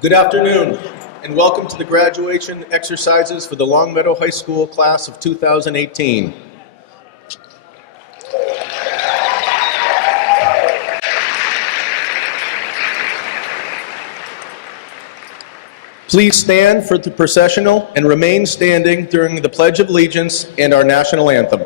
Good afternoon, and welcome to the graduation exercises for the Longmeadow High School class of 2018. Please stand for the processional and remain standing during the Pledge of Allegiance and our national anthem.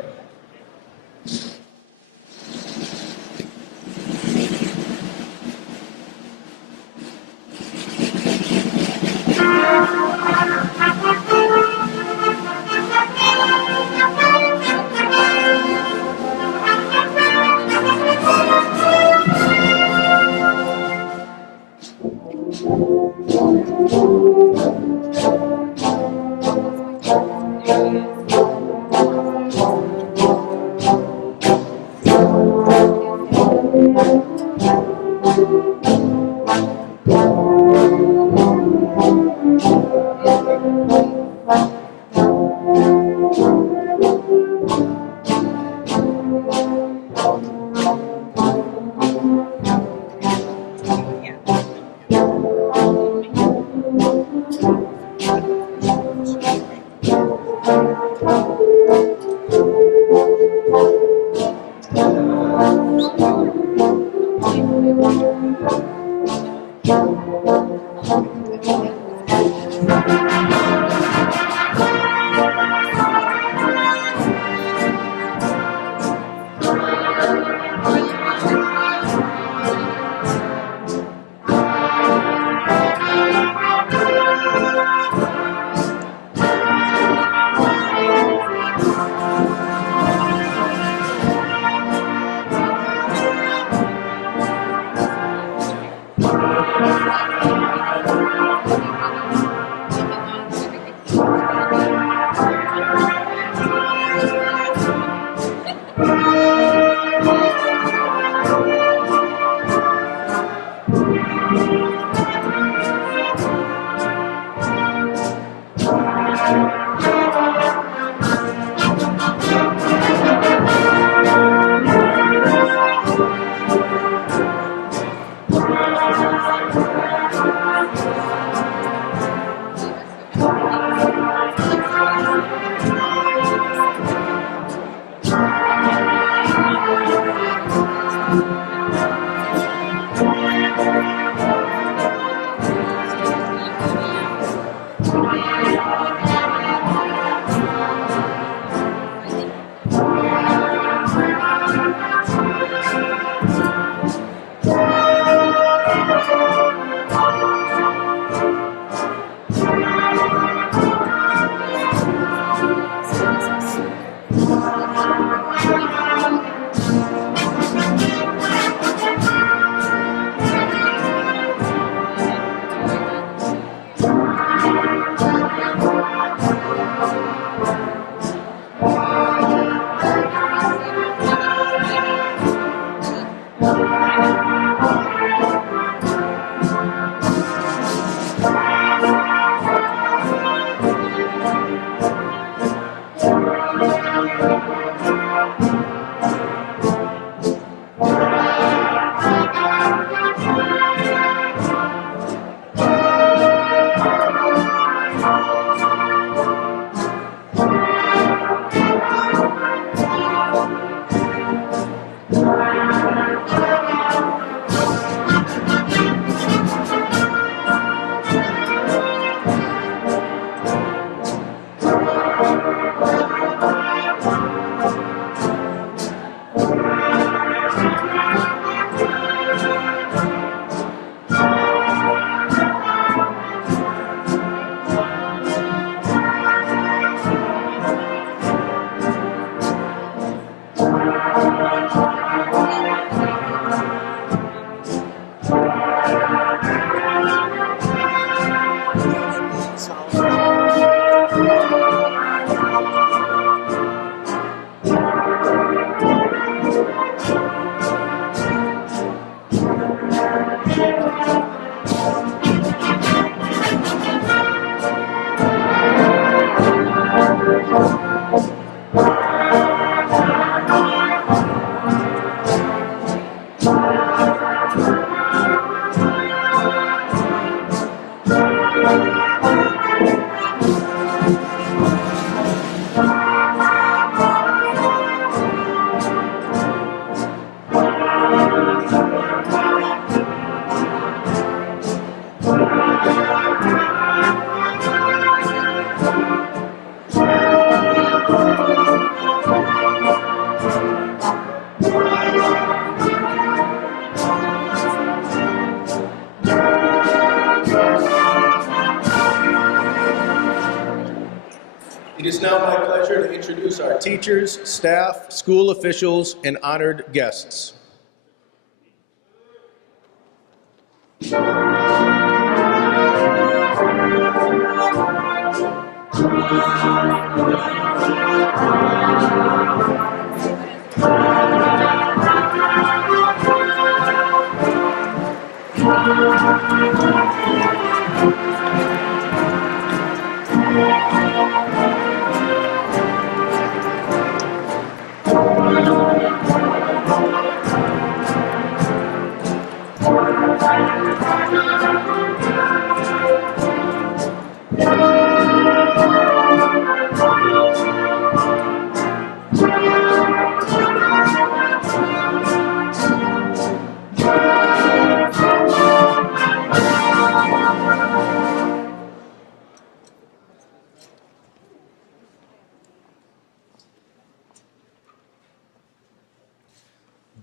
It is now my pleasure to introduce our teachers, staff, school officials, and honored guests.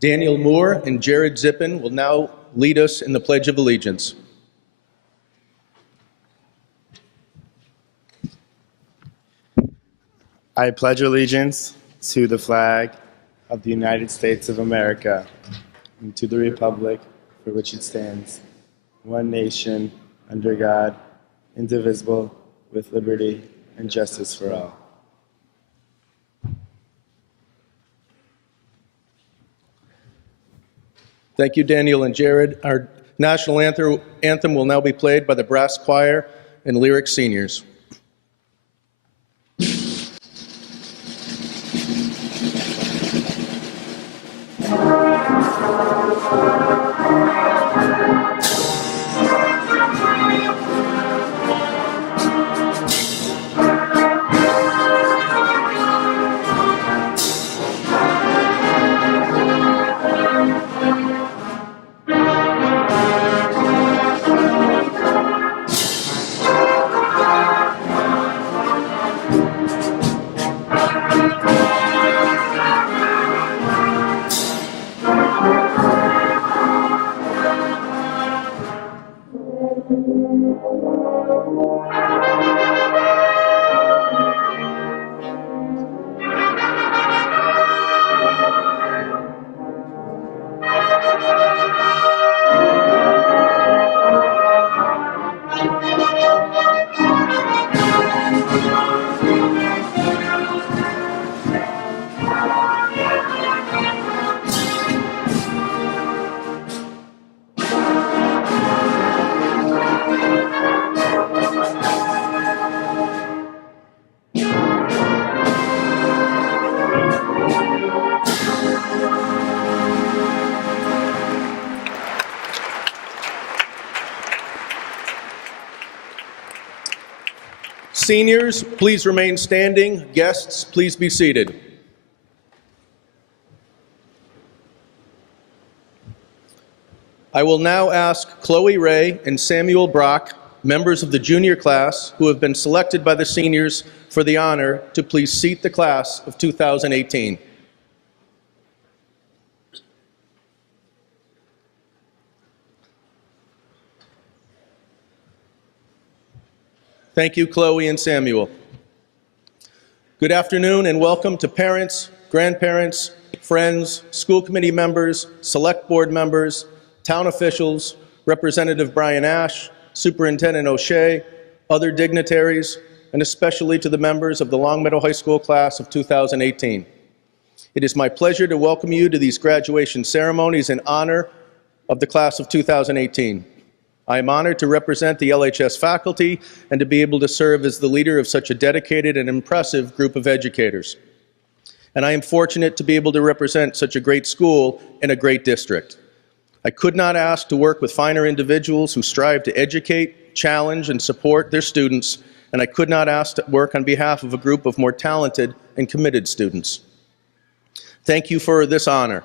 Daniel Moore and Jared Zippin will now lead us in the Pledge of Allegiance. I pledge allegiance to the flag of the United States of America and to the republic for which it stands, one nation, under God, indivisible, with liberty and justice for all. Thank you, Daniel and Jared. Our national anthem will now be played by the brass choir and lyric seniors. Seniors, please remain standing. Guests, please be seated. I will now ask Chloe Ray and Samuel Brock, members of the junior class who have been selected by the seniors for the honor, to please seat the class of 2018. Thank you, Chloe and Samuel. Good afternoon and welcome to parents, grandparents, friends, school committee members, select board members, town officials, Representative Brian Ash, Superintendent O'Shea, other dignitaries, and especially to the members of the Longmeadow High School class of 2018. It is my pleasure to welcome you to these graduation ceremonies in honor of the class of 2018. I am honored to represent the LHS faculty and to be able to serve as the leader of such a dedicated and impressive group of educators. And I am fortunate to be able to represent such a great school in a great district. I could not ask to work with finer individuals who strive to educate, challenge, and support their students, and I could not ask to work on behalf of a group of more talented and committed students. Thank you for this honor.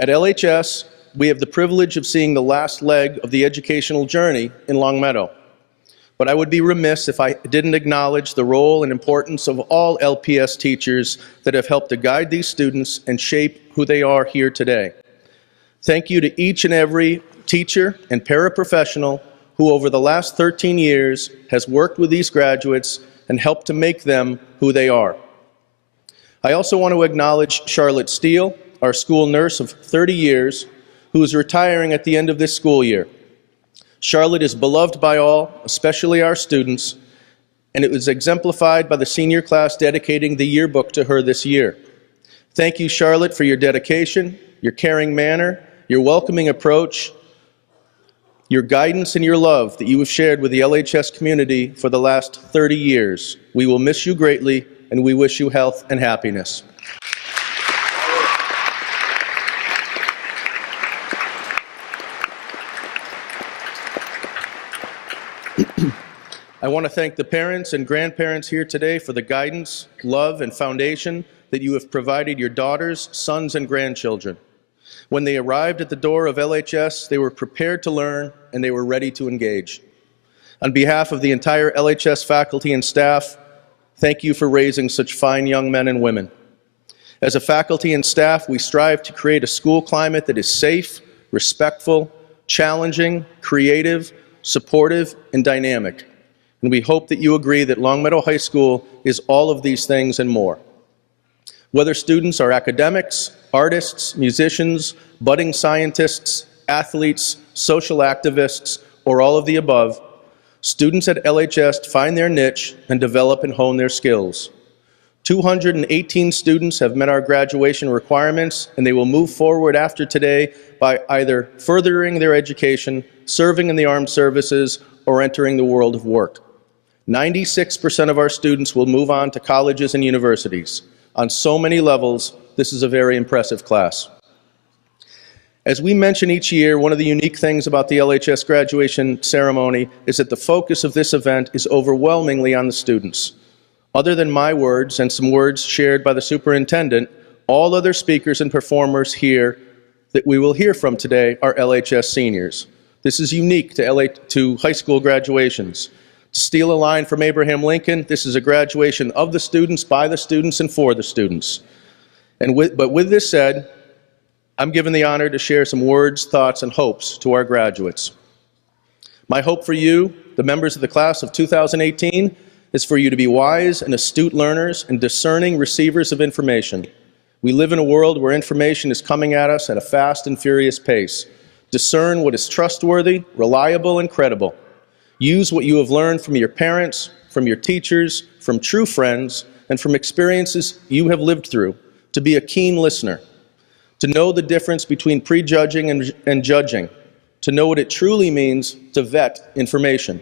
At LHS, we have the privilege of seeing the last leg of the educational journey in Longmeadow. But I would be remiss if I didn't acknowledge the role and importance of all LPS teachers that have helped to guide these students and shape who they are here today. Thank you to each and every teacher and paraprofessional who over the last 13 years has worked with these graduates and help to make them who they are. I also want to acknowledge Charlotte Steele, our school nurse of 30 years, who is retiring at the end of this school year. Charlotte is beloved by all, especially our students, and it was exemplified by the senior class dedicating the yearbook to her this year. Thank you, Charlotte, for your dedication, your caring manner, your welcoming approach, your guidance, and your love that you have shared with the LHS community for the last 30 years. We will miss you greatly, and we wish you health and happiness. I want to thank the parents and grandparents here today for the guidance, love, and foundation that you have provided your daughters, sons, and grandchildren. When they arrived at the door of LHS, they were prepared to learn and they were ready to engage. On behalf of the entire LHS faculty and staff, thank you for raising such fine young men and women. As a faculty and staff, we strive to create a school climate that is safe, respectful, challenging, creative, supportive, and dynamic. And we hope that you agree that Long Meadow High School is all of these things and more. Whether students are academics, artists, musicians, budding scientists, athletes, social activists, or all of the above, students at LHS find their niche and develop and hone their skills. 218 students have met our graduation requirements, and they will move forward after today by either furthering their education, serving in the armed services, or entering the world of work. 96% of our students will move on to colleges and universities. On so many levels, this is a very impressive class. As we mention each year, one of the unique things about the LHS graduation ceremony is that the focus of this event is overwhelmingly on the students. Other than my words and some words shared by the superintendent, all other speakers and performers here that we will hear from today are LHS seniors. This is unique to high school graduations. To steal a line from Abraham Lincoln, this is a graduation of the students, by the students, and for the students. But with this said, I'm given the honor to share some words, thoughts, and hopes to our graduates. My hope for you, the members of the class of 2018, is for you to be wise and astute learners and discerning receivers of information. We live in a world where information is coming at us at a fast and furious pace. Discern what is trustworthy, reliable, and credible. Use what you have learned from your parents, from your teachers, from true friends, and from experiences you have lived through to be a keen listener, to know the difference between prejudging and judging, to know what it truly means to vet information,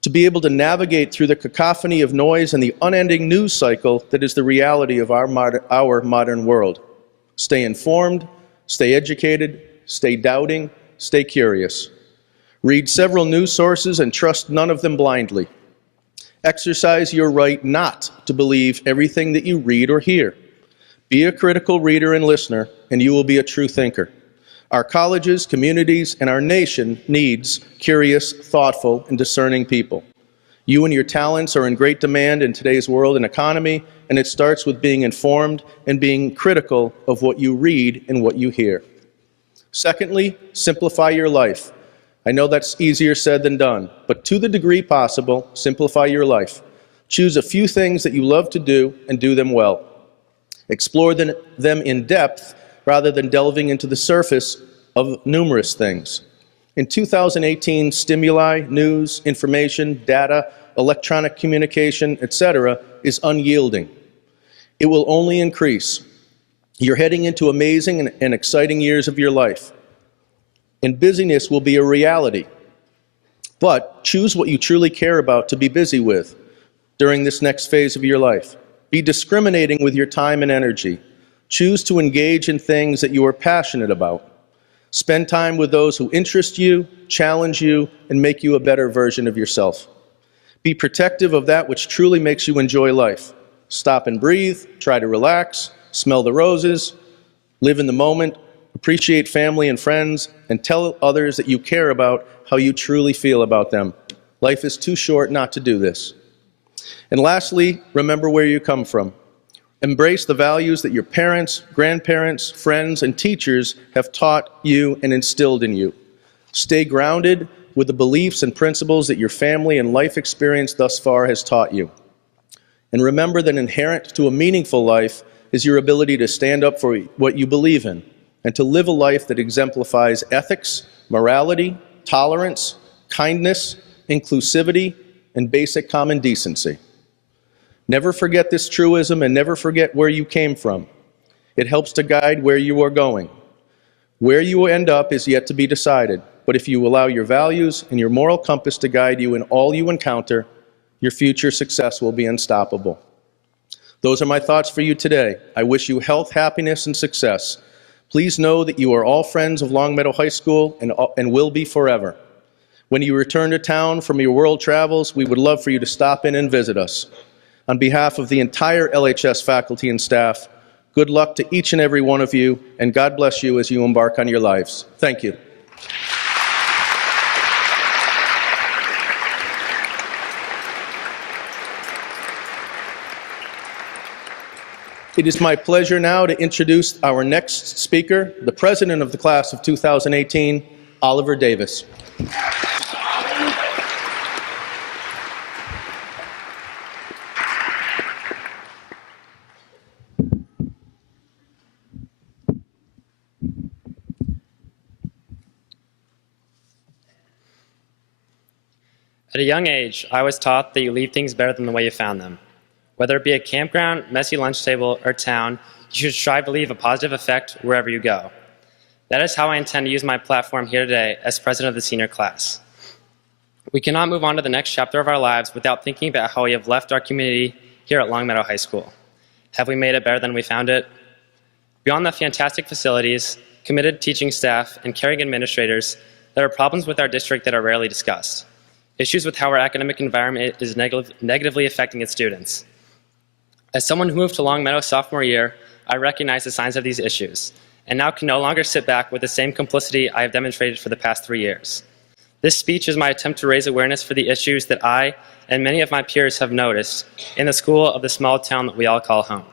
to be able to navigate through the cacophony of noise and the unending news cycle that is the reality of our modern world. Stay informed, stay educated, stay doubting, stay curious. Read several news sources and trust none of them blindly. Exercise your right not to believe everything that you read or hear. Be a critical reader and listener, and you will be a true thinker. Our colleges, communities, and our nation needs curious, thoughtful, and discerning people. You and your talents are in great demand in today's world and economy, and it starts with being informed and being critical of what you read and what you hear. Secondly, simplify your life. I know that's easier said than done, but to the degree possible, simplify your life. Choose a few things that you love to do and do them well. Explore them in depth rather than delving into the surface of numerous things. In 2018, stimuli, news, information, data, electronic communication, etc., is unyielding. It will only increase. You're heading into amazing and exciting years of your life. And busyness will be a reality. But choose what you truly care about to be busy with during this next phase of your life. Be discriminating with your time and energy. Choose to engage in things that you are passionate about. Spend time with those who interest you, challenge you, and make you a better version of yourself. Be protective of that which truly makes you enjoy life. Stop and breathe, try to relax, smell the roses, live in the moment, appreciate family and friends, and tell others that you care about how you truly feel about them. Life is too short not to do this. And lastly, remember where you come from. Embrace the values that your parents, grandparents, friends, and teachers have taught you and instilled in you. Stay grounded with the beliefs and principles that your family and life experience thus far has taught you. And remember that inherent to a meaningful life is your ability to stand up for what you believe in and to live a life that exemplifies ethics, morality, tolerance, kindness, inclusivity, and basic common decency. Never forget this truism and never forget where you came from. It helps to guide where you are going. Where you will end up is yet to be decided, but if you allow your values and your moral compass to guide you in all you encounter, your future success will be unstoppable. Those are my thoughts for you today. I wish you health, happiness, and success. Please know that you are all friends of Longmeadow High School and will be forever. When you return to town from your world travels, we would love for you to stop in and visit us. On behalf of the entire LHS faculty and staff, good luck to each and every one of you, and God bless you as you embark on your lives. Thank you. It is my pleasure now to introduce our next speaker, the president of the class of 2018, Oliver Davis. At a young age, I was taught that you leave things better than the way you found them. Whether it be a campground, messy lunch table, or town, you should strive to leave a positive effect wherever you go. That is how I intend to use my platform here today as president of the senior class. We cannot move on to the next chapter of our lives without thinking about how we have left our community here at Longmeadow High School. Have we made it better than we found it? Beyond the fantastic facilities, committed teaching staff, and caring administrators, there are problems with our district that are rarely discussed. Issues with how our academic environment is negatively affecting its students. As someone who moved to Longmeadow sophomore year, I recognize the signs of these issues, and now can no longer sit back with the same complicity I have demonstrated for the past 3 years. This speech is my attempt to raise awareness for the issues that I and many of my peers have noticed in the school of the small town that we all call home.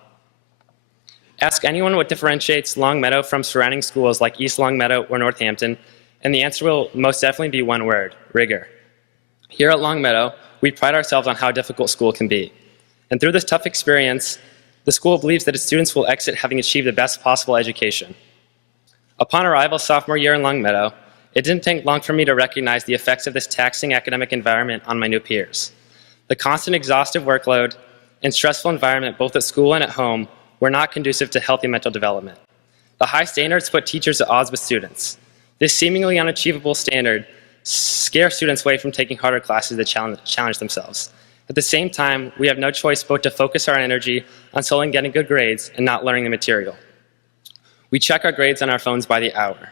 Ask anyone what differentiates Longmeadow from surrounding schools like East Longmeadow or Northampton, and the answer will most definitely be one word: rigor. Here at Longmeadow, we pride ourselves on how difficult school can be. And through this tough experience, the school believes that its students will exit having achieved the best possible education. Upon arrival sophomore year in Longmeadow, it didn't take long for me to recognize the effects of this taxing academic environment on my new peers. The constant exhaustive workload and stressful environment both at school and at home were not conducive to healthy mental development. The high standards put teachers at odds with students. This seemingly unachievable standard scares students away from taking harder classes that challenge themselves. At the same time, we have no choice but to focus our energy on solely getting good grades and not learning the material. We check our grades on our phones by the hour.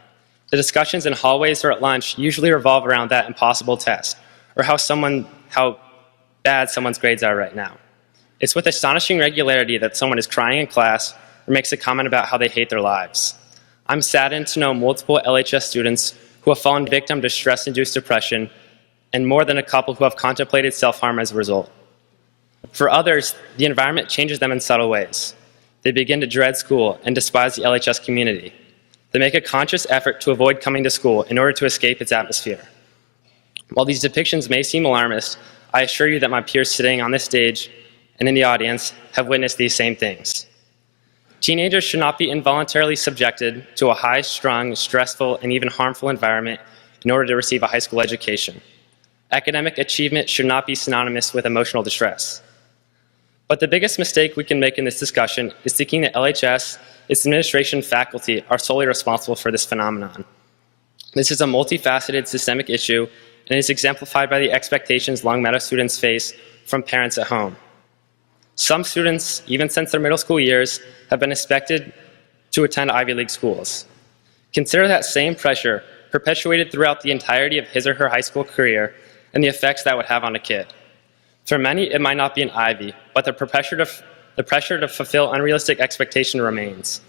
The discussions in hallways or at lunch usually revolve around that impossible test, or how bad someone's grades are right now. It's with astonishing regularity that someone is crying in class or makes a comment about how they hate their lives. I'm saddened to know multiple LHS students who have fallen victim to stress-induced depression, and more than a couple who have contemplated self-harm as a result. For others, the environment changes them in subtle ways. They begin to dread school and despise the LHS community. They make a conscious effort to avoid coming to school in order to escape its atmosphere. While these depictions may seem alarmist, I assure you that my peers sitting on this stage and in the audience have witnessed these same things. Teenagers should not be involuntarily subjected to a high-strung, stressful, and even harmful environment in order to receive a high school education. Academic achievement should not be synonymous with emotional distress. But the biggest mistake we can make in this discussion is thinking that LHS, its administration, faculty are solely responsible for this phenomenon. This is a multifaceted systemic issue and is exemplified by the expectations Longmeadow students face from parents at home. Some students, even since their middle school years, have been expected to attend Ivy League schools. Consider that same pressure perpetuated throughout the entirety of his or her high school career and the effects that would have on a kid. For many, it might not be an Ivy, but the pressure to fulfill unrealistic expectation remains.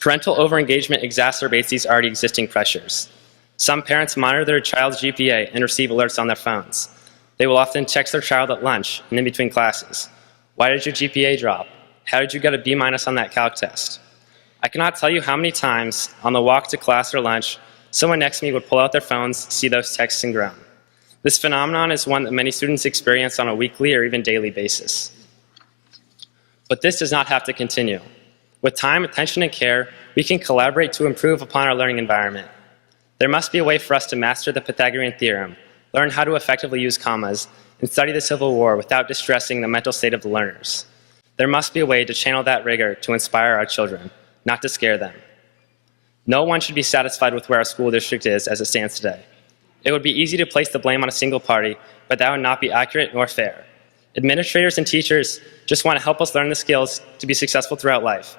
Parental overengagement exacerbates these already existing pressures. Some parents monitor their child's GPA and receive alerts on their phones. They will often text their child at lunch and in between classes. Why did your GPA drop? How did you get a B- on that calc test? I cannot tell you how many times on the walk to class or lunch Someone next to me would pull out their phones, see those texts, and groan. This phenomenon is one that many students experience on a weekly or even daily basis. But this does not have to continue. With time, attention, and care, we can collaborate to improve upon our learning environment. There must be a way for us to master the Pythagorean theorem, learn how to effectively use commas, and study the Civil War without distressing the mental state of the learners. There must be a way to channel that rigor to inspire our children, not to scare them. No one should be satisfied with where our school district is as it stands today. It would be easy to place the blame on a single party, but that would not be accurate nor fair. Administrators and teachers just want to help us learn the skills to be successful throughout life.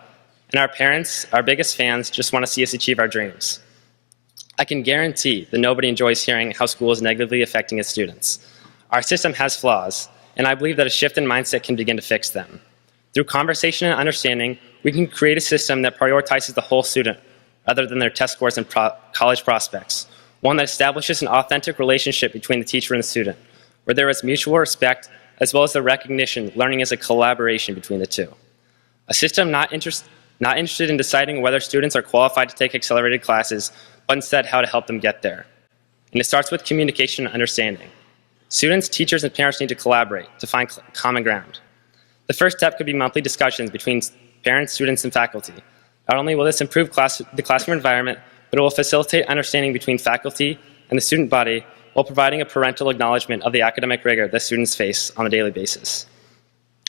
And our parents, our biggest fans, just want to see us achieve our dreams. I can guarantee that nobody enjoys hearing how school is negatively affecting its students. Our system has flaws, and I believe that a shift in mindset can begin to fix them. Through conversation and understanding, we can create a system that prioritizes the whole student rather than their test scores and college prospects, one that establishes an authentic relationship between the teacher and the student, where there is mutual respect as well as the recognition learning is a collaboration between the two. A system not interested in deciding whether students are qualified to take accelerated classes, but instead how to help them get there. And it starts with communication and understanding. Students, teachers, and parents need to collaborate to find common ground. The first step could be monthly discussions between parents, students, and faculty. Not only will this improve the classroom environment, but it will facilitate understanding between faculty and the student body while providing a parental acknowledgement of the academic rigor that students face on a daily basis.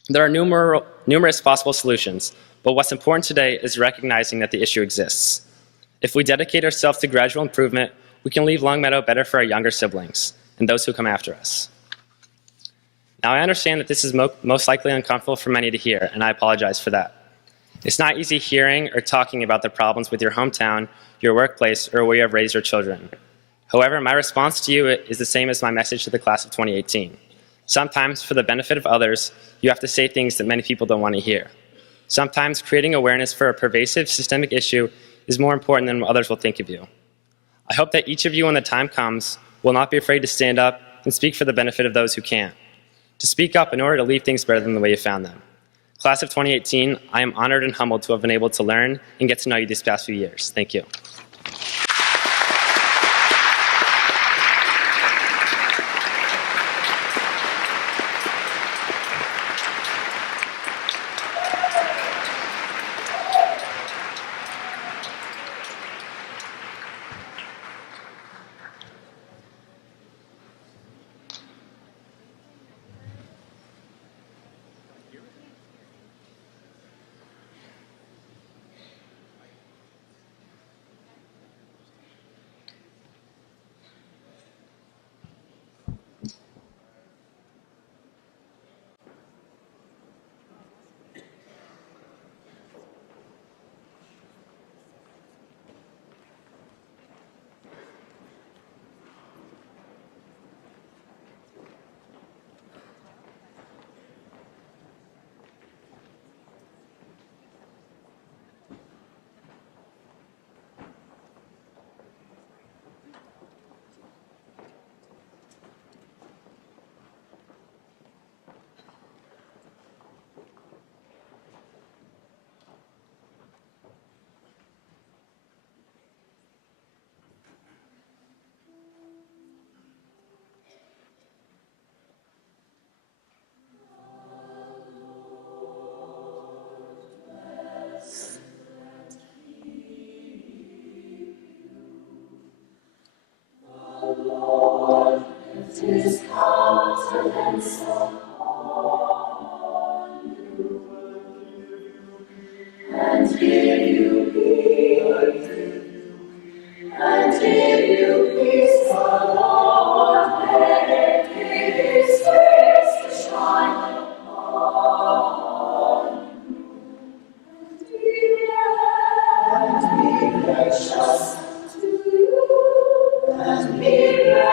There are numerous possible solutions, but what's important today is recognizing that the issue exists. If we dedicate ourselves to gradual improvement, we can leave Longmeadow better for our younger siblings and those who come after us. Now, I understand that this is most likely uncomfortable for many to hear, and I apologize for that. It's not easy hearing or talking about the problems with your hometown, your workplace, or where you have raised your children. However, my response to you is the same as my message to the class of 2018. Sometimes, for the benefit of others, you have to say things that many people don't want to hear. Sometimes, creating awareness for a pervasive systemic issue is more important than what others will think of you. I hope that each of you, when the time comes, will not be afraid to stand up and speak for the benefit of those who can't. To speak up in order to leave things better than the way you found them. Class of 2018, I am honored and humbled to have been able to learn and get to know you these past few years. Thank you. His countenance upon you, and give you peace, and give you peace. The Lord make His face to shine upon you, and be gracious to you, and be gracious.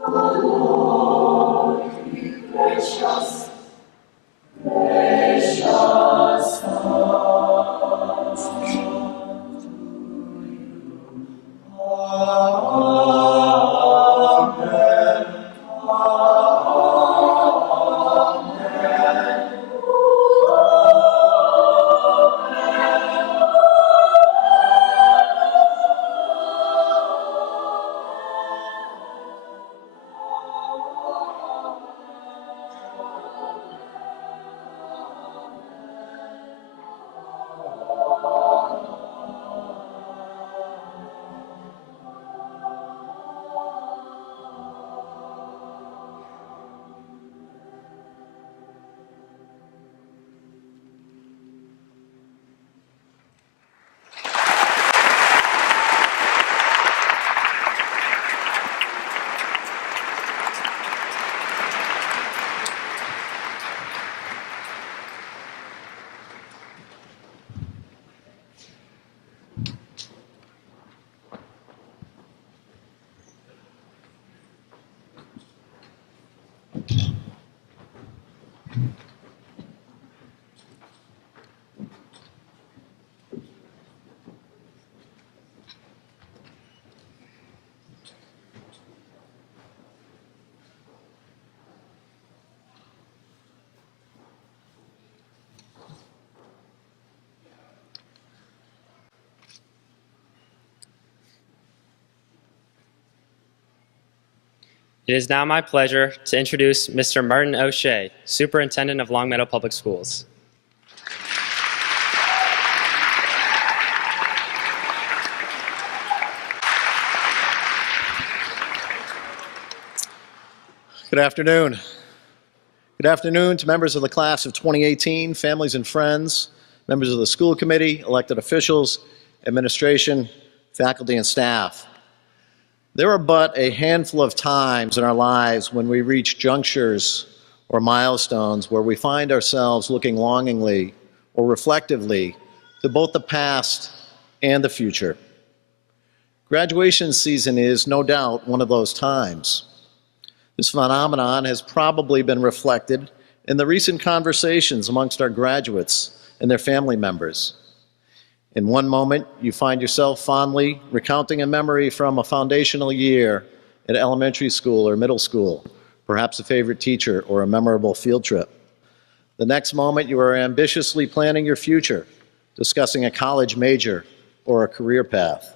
The Lord be gracious, gracious unto you. It is now my pleasure to introduce Mr. Martin O'Shea, Superintendent of Longmeadow Public Schools. Good afternoon. Good afternoon to members of the class of 2018, families and friends, members of the school committee, elected officials, administration, faculty, and staff. There are but a handful of times in our lives when we reach junctures or milestones where we find ourselves looking longingly or reflectively to both the past and the future. Graduation season is no doubt one of those times. This phenomenon has probably been reflected in the recent conversations amongst our graduates and their family members. In one moment, you find yourself fondly recounting a memory from a foundational year at elementary school or middle school, perhaps a favorite teacher or a memorable field trip. The next moment, you are ambitiously planning your future, discussing a college major or a career path.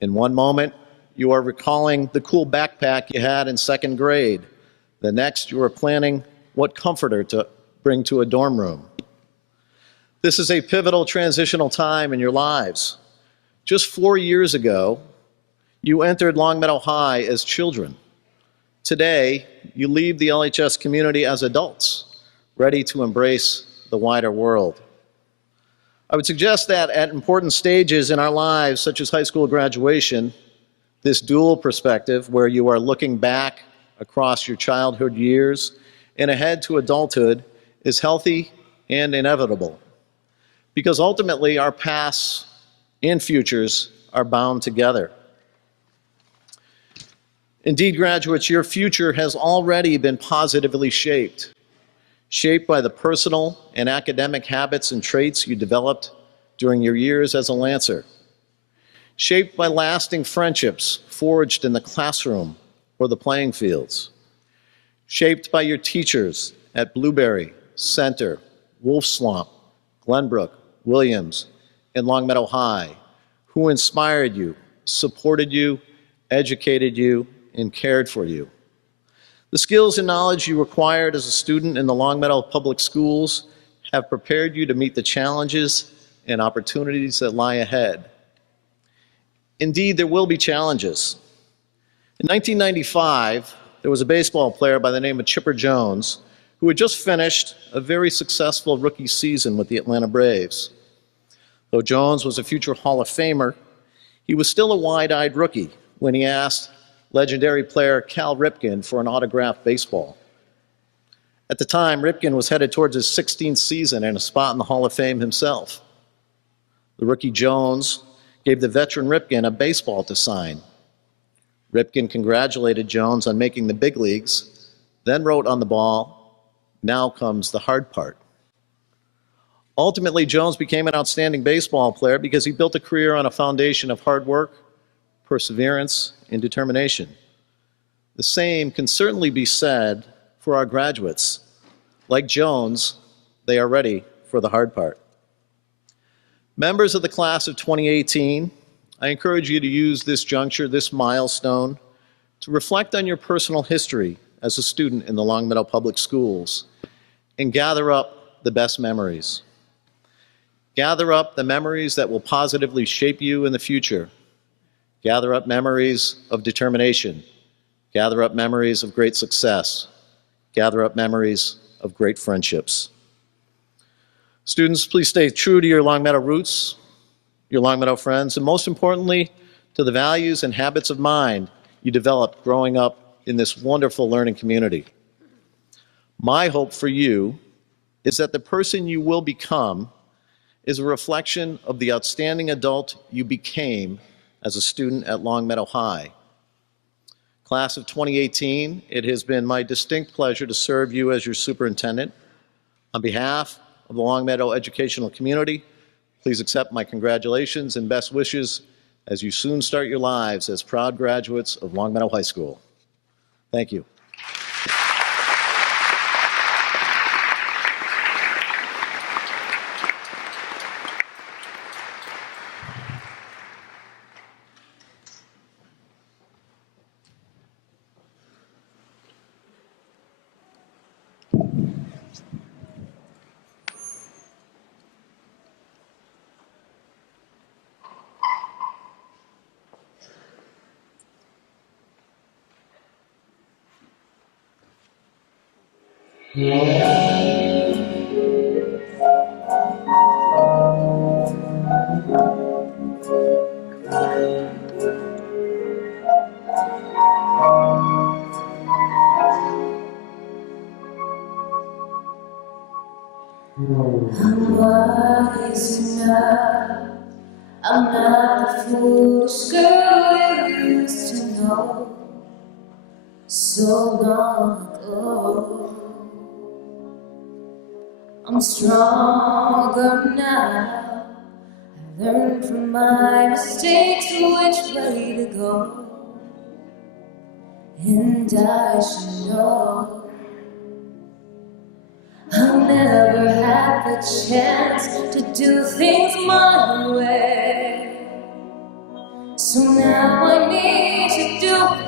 In one moment, you are recalling the cool backpack you had in second grade. The next, you are planning what comforter to bring to a dorm room. This is a pivotal transitional time in your lives. Just 4 years ago, you entered Longmeadow High as children. Today, you leave the LHS community as adults, ready to embrace the wider world. I would suggest that at important stages in our lives, such as high school graduation, this dual perspective, where you are looking back across your childhood years and ahead to adulthood, is healthy and inevitable. Because ultimately, our pasts and futures are bound together. Indeed, graduates, your future has already been positively shaped by the personal and academic habits and traits you developed during your years as a Lancer. Shaped by lasting friendships forged in the classroom or the playing fields. Shaped by your teachers at Blueberry, Center, Wolf Swamp, Glenbrook, Williams, and Longmeadow High, who inspired you, supported you, educated you, and cared for you. The skills and knowledge you acquired as a student in the Longmeadow Public Schools have prepared you to meet the challenges and opportunities that lie ahead. Indeed, there will be challenges. In 1995, there was a baseball player by the name of Chipper Jones who had just finished a very successful rookie season with the Atlanta Braves. Though Jones was a future Hall of Famer, he was still a wide-eyed rookie when he asked legendary player Cal Ripken for an autographed baseball. At the time, Ripken was headed towards his 16th season and a spot in the Hall of Fame himself. The rookie Jones gave the veteran Ripken a baseball to sign. Ripken congratulated Jones on making the big leagues, then wrote on the ball, "Now comes the hard part." Ultimately, Jones became an outstanding baseball player because he built a career on a foundation of hard work, perseverance, and determination. The same can certainly be said for our graduates. Like Jones, they are ready for the hard part. Members of the class of 2018, I encourage you to use this juncture, this milestone, to reflect on your personal history as a student in the Longmeadow Public Schools and gather up the best memories. Gather up the memories that will positively shape you in the future. Gather up memories of determination. Gather up memories of great success. Gather up memories of great friendships. Students, please stay true to your Longmeadow roots, your Longmeadow friends, and most importantly, to the values and habits of mind you developed growing up in this wonderful learning community. My hope for you is that the person you will become is a reflection of the outstanding adult you became as a student at Longmeadow High. Class of 2018, it has been my distinct pleasure to serve you as your superintendent. On behalf of the Longmeadow educational community, please accept my congratulations and best wishes as you soon start your lives as proud graduates of Longmeadow High School. Thank you. I'm wise enough. I'm not the foolish girl you used to know so long ago. I'm stronger now. I learned from my mistakes which way to go, and I should know. I never had the chance to do things my way, so now I need to do it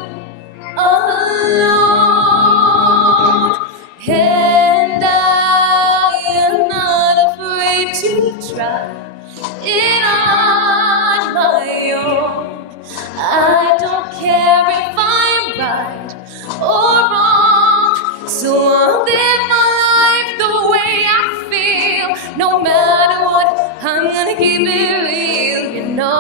alone. And I am not afraid to try it on my own. I don't care if I'm right or wrong, so I'll live my life the way I feel. No matter what, I'm gonna keep it real, you know.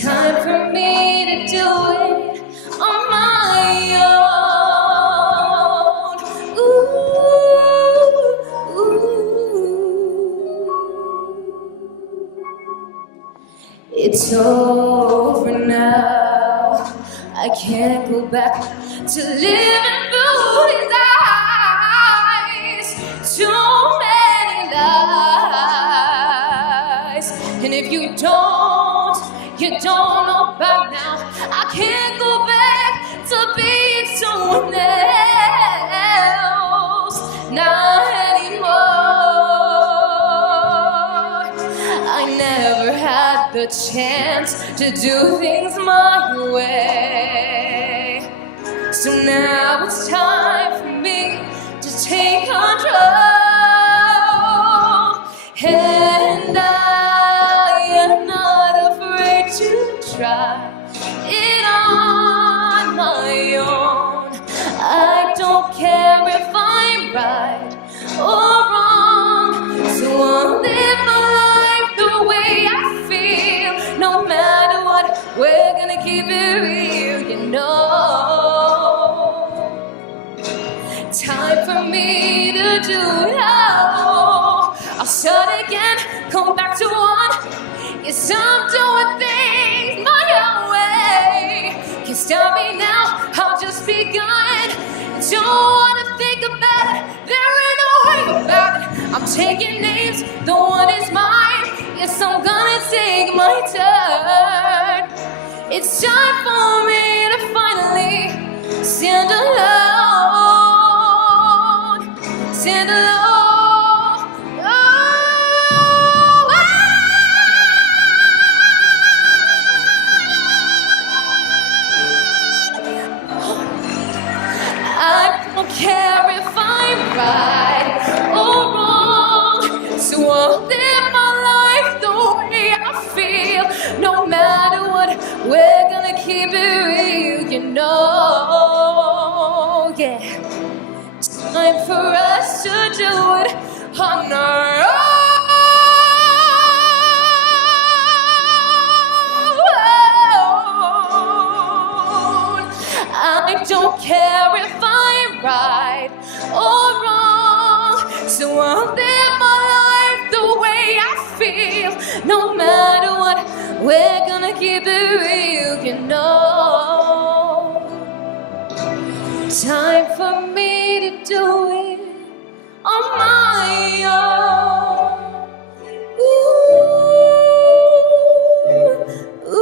Time for me to do it on my own. Ooh, ooh. It's over now. I can't go back to living through his eyes. Too many lies. And if you don't know about now. I can't go back to being someone else. Not anymore. I never had the chance to do things my way, so now it's time for me to take control. And I am not afraid to try it on my own. I don't care if I'm right or wrong, so I'll live my life the way I feel. No matter what, we're gonna keep it real, you know. Time for me to do it all. I'll start again, come back to one. Yes, I'm doing things my own way. Can't stop me now, I've just begun. Don't wanna think about it, there ain't no way about it. I'm taking names, the one is mine. Yes, I'm gonna take my turn. It's time for me to finally stand alone. Stand alone. I don't care if I'm right or wrong, so I'll live my life the way I feel. No matter what, we're gonna keep it real, you know. Yeah, time for us to do it on our own. I don't care if I'm right or wrong, so I'll live my life the way I feel. No matter what, we're gonna keep it real, you know. Time for me to do it on my own. Ooh, ooh.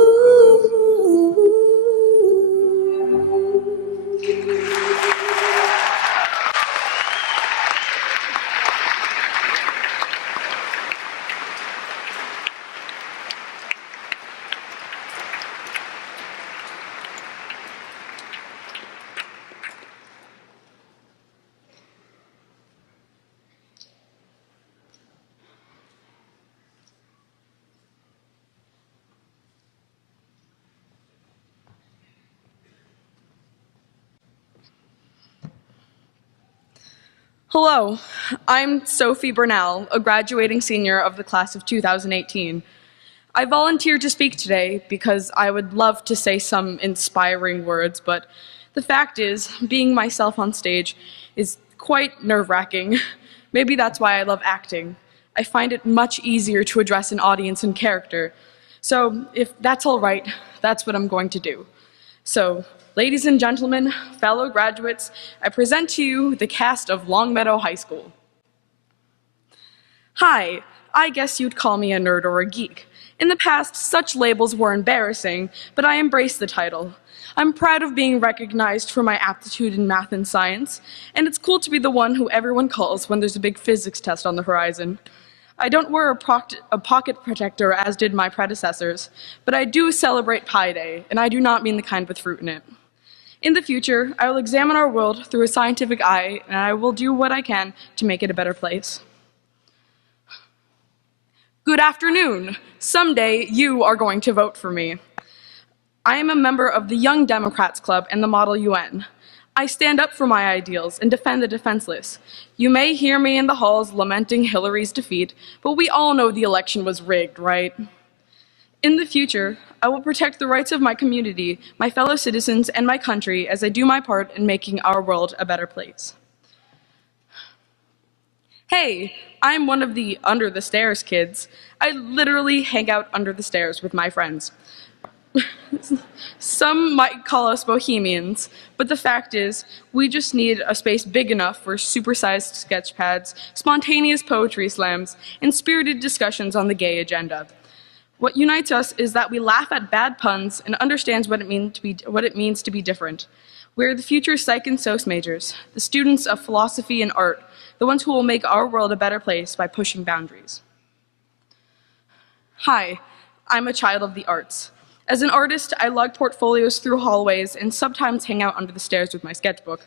Hello, I'm Sophie Burnell, a graduating senior of the class of 2018. I volunteered to speak today because I would love to say some inspiring words, but the fact is, being myself on stage is quite nerve-wracking. Maybe that's why I love acting. I find it much easier to address an audience in character. So if that's all right, that's what I'm going to do. So, ladies and gentlemen, fellow graduates, I present to you the cast of Longmeadow High School. Hi, I guess you'd call me a nerd or a geek. In the past, such labels were embarrassing, but I embrace the title. I'm proud of being recognized for my aptitude in math and science, and it's cool to be the one who everyone calls when there's a big physics test on the horizon. I don't wear a pocket protector as did my predecessors, but I do celebrate Pi Day, and I do not mean the kind with fruit in it. In the future, I will examine our world through a scientific eye, and I will do what I can to make it a better place. Good afternoon. Someday you are going to vote for me. I am a member of the Young Democrats Club and the Model UN. I stand up for my ideals and defend the defenseless. You may hear me in the halls lamenting Hillary's defeat, but we all know the election was rigged, right? In the future, I will protect the rights of my community, my fellow citizens, and my country as I do my part in making our world a better place. Hey, I'm one of the under the stairs kids. I literally hang out under the stairs with my friends. Some might call us bohemians, but the fact is, we just need a space big enough for supersized sketch pads, spontaneous poetry slams, and spirited discussions on the gay agenda. What unites us is that we laugh at bad puns and understands what it means to be different. We're the future psych and soc majors, the students of philosophy and art, the ones who will make our world a better place by pushing boundaries. Hi, I'm a child of the arts. As an artist, I lug portfolios through hallways and sometimes hang out under the stairs with my sketchbook.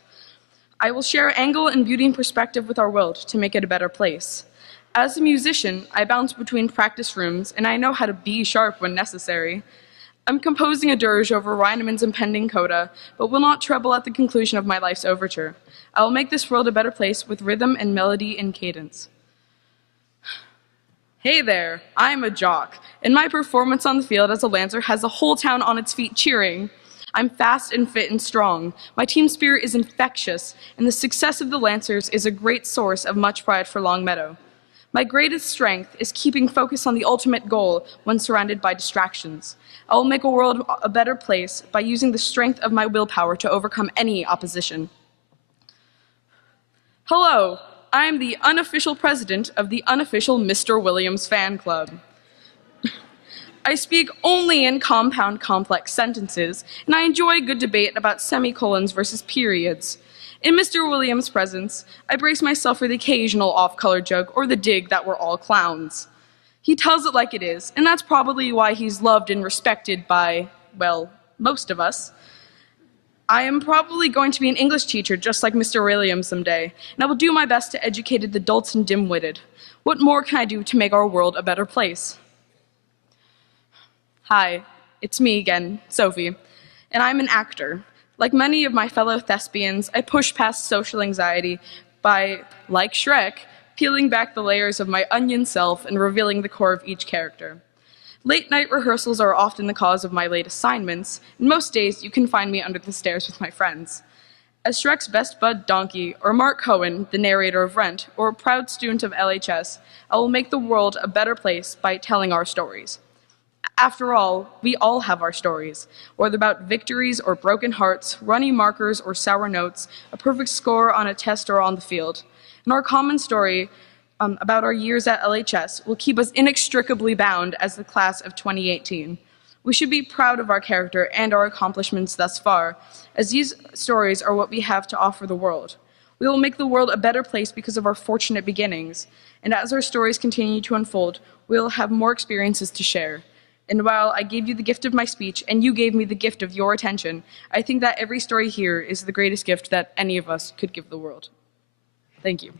I will share angle and beauty and perspective with our world to make it a better place. As a musician, I bounce between practice rooms and I know how to be sharp when necessary. I'm composing a dirge over Reinemann's impending coda, but will not treble at the conclusion of my life's overture. I will make this world a better place with rhythm and melody and cadence. Hey there, I'm a jock, and my performance on the field as a Lancer has a whole town on its feet cheering. I'm fast and fit and strong. My team spirit is infectious, and the success of the Lancers is a great source of much pride for Longmeadow. My greatest strength is keeping focus on the ultimate goal when surrounded by distractions. I will make a world a better place by using the strength of my willpower to overcome any opposition. Hello, I am the unofficial president of the unofficial Mr. Williams fan club. I speak only in compound complex sentences, and I enjoy good debate about semicolons versus periods. In Mr. Williams' presence, I brace myself for the occasional off-color joke or the dig that we're all clowns. He tells it like it is, and that's probably why he's loved and respected by, well, most of us. I am probably going to be an English teacher just like Mr. Williams someday, and I will do my best to educate the dolts and dim-witted. What more can I do to make our world a better place? Hi, it's me again, Sophie, and I'm an actor. Like many of my fellow thespians, I push past social anxiety by, like Shrek, peeling back the layers of my onion self and revealing the core of each character. Late-night rehearsals are often the cause of my late assignments, and most days you can find me under the stairs with my friends. As Shrek's best bud Donkey, or Mark Cohen, the narrator of Rent, or a proud student of LHS, I will make the world a better place by telling our stories. After all, we all have our stories, whether about victories or broken hearts, runny markers or sour notes, a perfect score on a test or on the field. And our common story about our years at LHS will keep us inextricably bound as the class of 2018. We should be proud of our character and our accomplishments thus far, as these stories are what we have to offer the world. We will make the world a better place because of our fortunate beginnings, and as our stories continue to unfold, we will have more experiences to share. And while I gave you the gift of my speech and you gave me the gift of your attention, I think that every story here is the greatest gift that any of us could give the world. Thank you.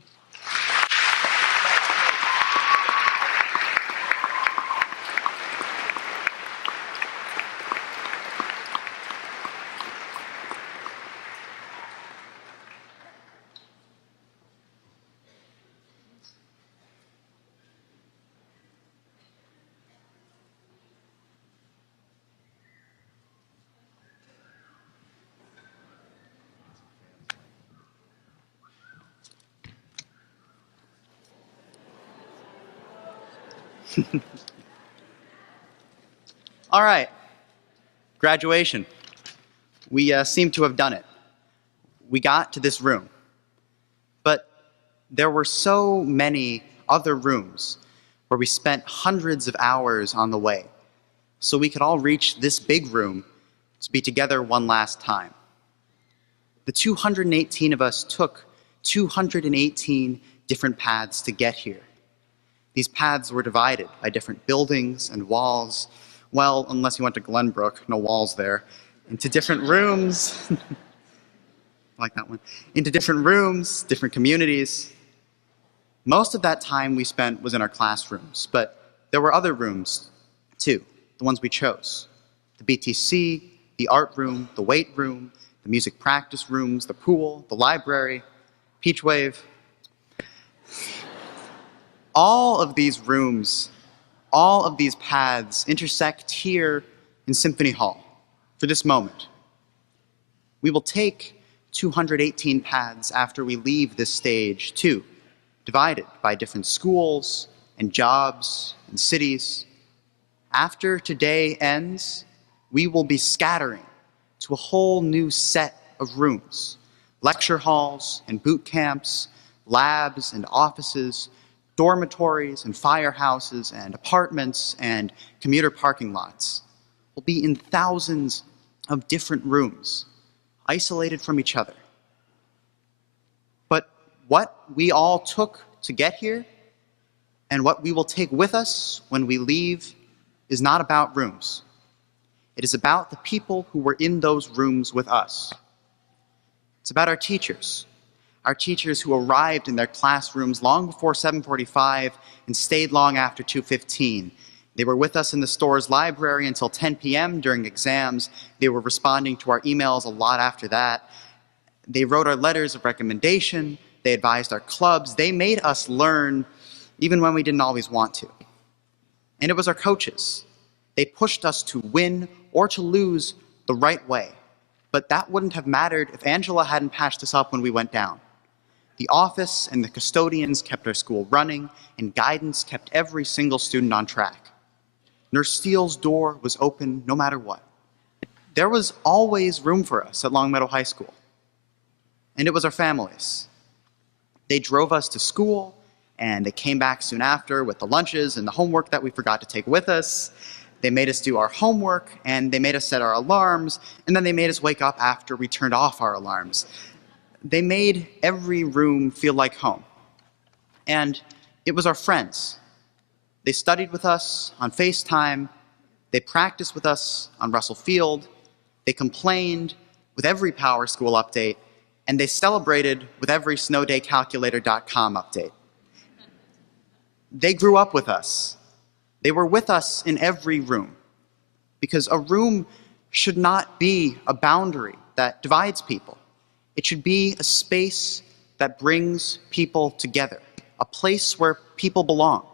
All right, graduation. We seem to have done it. We got to this room, but there were so many other rooms where we spent hundreds of hours on the way, so we could all reach this big room to be together one last time. The 218 of us took 218 different paths to get here. These paths were divided by different buildings and walls. Well, unless you went to Glenbrook, no walls there. Into different rooms. I like that one. Into different rooms, different communities. Most of that time we spent was in our classrooms, but there were other rooms too, the ones we chose. The BTC, the art room, the weight room, the music practice rooms, the pool, the library, Peach Wave. All of these rooms, all of these paths intersect here in Symphony Hall for this moment. We will take 218 paths after we leave this stage too, divided by different schools and jobs and cities. After today ends, we will be scattering to a whole new set of rooms, lecture halls and boot camps, labs and offices, dormitories and firehouses and apartments and commuter parking lots. We'll be in thousands of different rooms, isolated from each other. But what we all took to get here and what we will take with us when we leave is not about rooms. It is about the people who were in those rooms with us. It's about our teachers who arrived in their classrooms long before 7:45 and stayed long after 2:15. They were with us in the store's library until 10 p.m. during exams. They were responding to our emails a lot after that. They wrote our letters of recommendation. They advised our clubs. They made us learn even when we didn't always want to. And it was our coaches. They pushed us to win or to lose the right way. But that wouldn't have mattered if Angela hadn't patched us up when we went down. The office and the custodians kept our school running, and guidance kept every single student on track. Nurse Steele's door was open no matter what. There was always room for us at Longmeadow High School. And it was our families. They drove us to school, and they came back soon after with the lunches and the homework that we forgot to take with us. They made us do our homework, and they made us set our alarms, and then they made us wake up after we turned off our alarms. They made every room feel like home. And it was our friends. They studied with us on FaceTime. They practiced with us on Russell Field. They complained with every Power School update, and they celebrated with every snowdaycalculator.com update. They grew up with us. They were with us in every room, because a room should not be a boundary that divides people. It should be a space that brings people together, a place where people belong.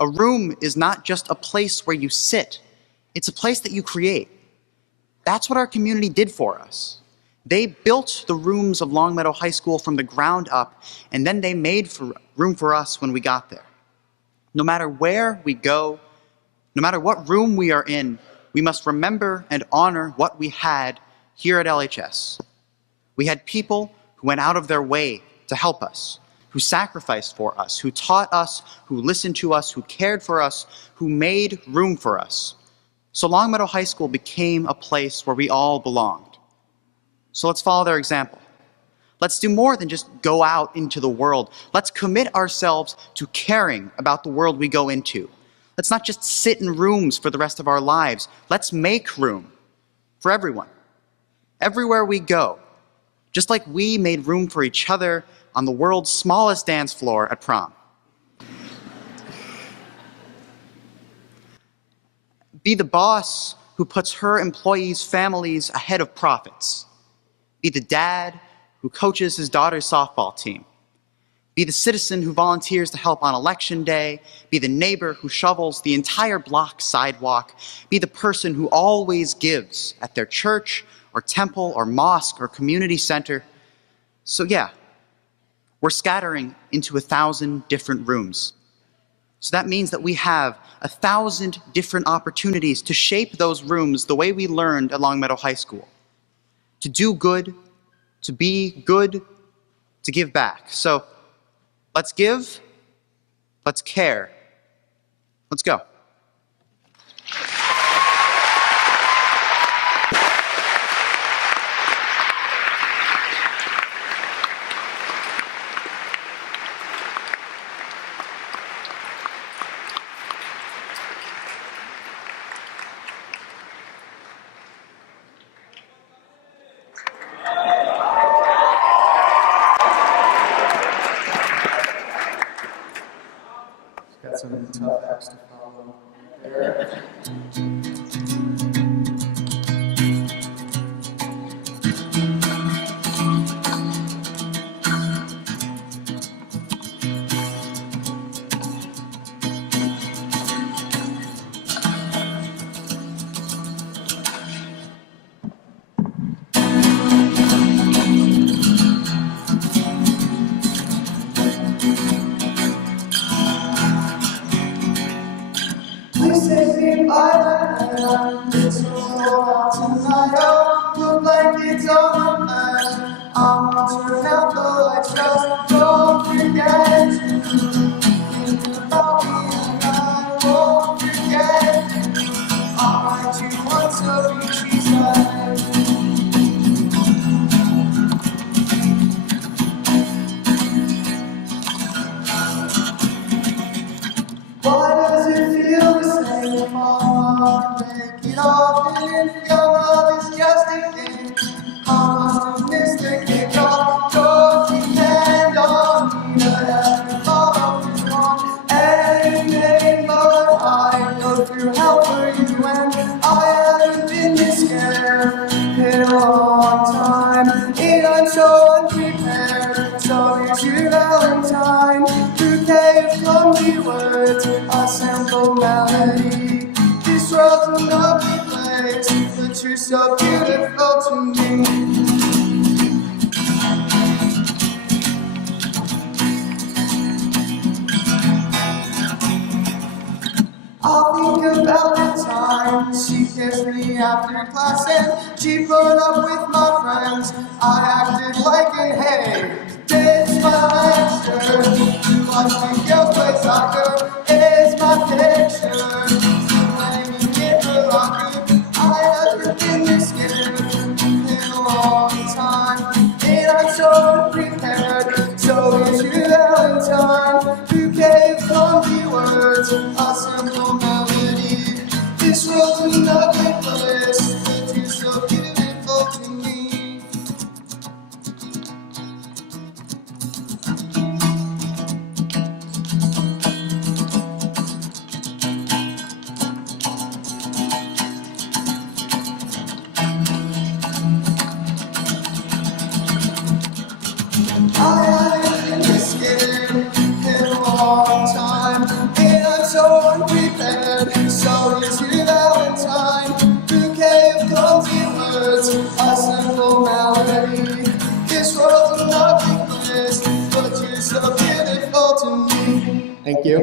A room is not just a place where you sit, it's a place that you create. That's what our community did for us. They built the rooms of Longmeadow High School from the ground up, and then they made room for us when we got there. No matter where we go, no matter what room we are in, we must remember and honor what we had here at LHS. We had people who went out of their way to help us, who sacrificed for us, who taught us, who listened to us, who cared for us, who made room for us. So Longmeadow High School became a place where we all belonged. So let's follow their example. Let's do more than just go out into the world. Let's commit ourselves to caring about the world we go into. Let's not just sit in rooms for the rest of our lives. Let's make room for everyone, everywhere we go, just like we made room for each other on the world's smallest dance floor at prom. Be the boss who puts her employees' families ahead of profits. Be the dad who coaches his daughter's softball team. Be the citizen who volunteers to help on election day. Be the neighbor who shovels the entire block sidewalk. Be the person who always gives at their church or temple or mosque or community center. So yeah, we're scattering into 1,000 different rooms. So that means that we have 1,000 different opportunities to shape those rooms the way we learned at Long Meadow High School. To do good, to be good, to give back. So let's give, let's care. Let's go. Got some tough acts to follow there. Please take me by the hand. It's so hard tonight. Oh, look like it's on the man. I want your help, but I just don't forget you. Think about me and I won't forget you. I'll write you once a week, she said. Why does it feel the same? Mama, make it off, and if your love is just a game, I must have missed the kickoff. Don't depend on me to have follow through on anything, but I go through hell for you, and I haven't been this scared in a long time. And I'm so unprepared. So here's your Valentine, bouquet of lovely words, a simple melody. This world's a lovely place, but you're so beautiful to me. I'll think about the time she kissed me after class and she put up with my friends. I acted like a hey, dance my lecture. You watch me girls play soccer, it's my picture. Still hanging in her locker. I haven't been this scared in a long time, and I'm so unprepared. So here's your Valentine, bouquet of lovely words, a simple melody. This world's a lovely place, but you're so beautiful to me. I haven't been this scared in a long time, and I'm so unprepared. So here's your Valentine, bouquet of clumsy words, a simple melody. This world's a lovely place, but you're so beautiful to me. Thank you.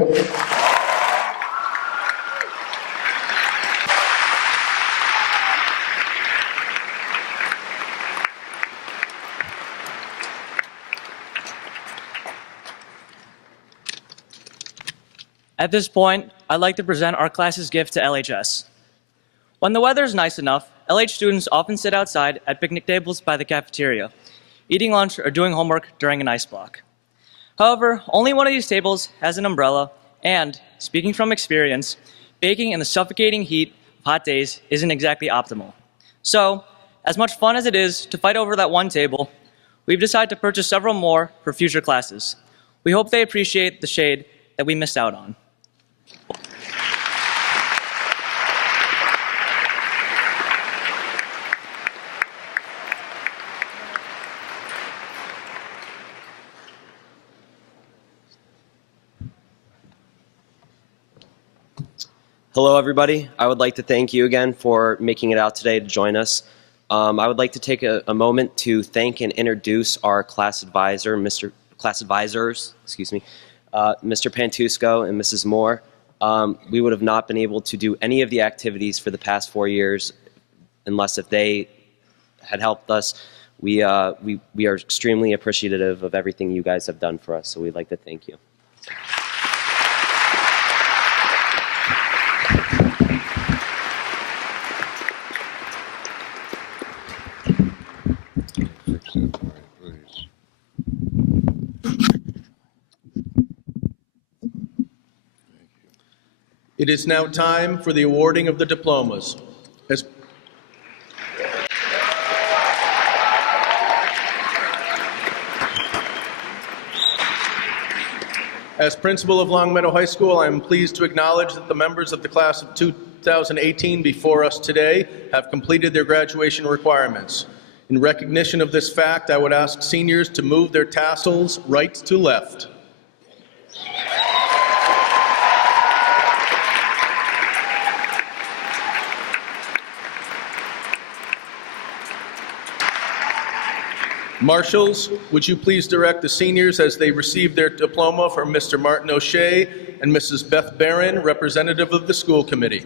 At this point, I'd like to present our class's gift to LHS. When the weather is nice enough, LH students often sit outside at picnic tables by the cafeteria, eating lunch or doing homework during an ice block. However, only one of these tables has an umbrella, and, speaking from experience, baking in the suffocating heat of hot days isn't exactly optimal. So, as much fun as it is to fight over that one table, we've decided to purchase several more for future classes. We hope they appreciate the shade that we missed out on. Hello, everybody. I would like to thank you again for making it out today to join us. I would like to take a moment to thank and introduce our class advisors, Mr. Pantusco and Mrs. Moore, we would have not been able to do any of the activities for the past 4 years unless if they had helped us. We are extremely appreciative of everything you guys have done for us, so we'd like to thank you. It is now time for the awarding of the diplomas. As principal of Longmeadow High School, I am pleased to acknowledge that the members of the class of 2018 before us today have completed their graduation requirements. In recognition of this fact, I would ask seniors to move their tassels right to left. Marshals, would you please direct the seniors as they receive their diploma from Mr. Martin O'Shea and Mrs. Beth Barron, representative of the school committee.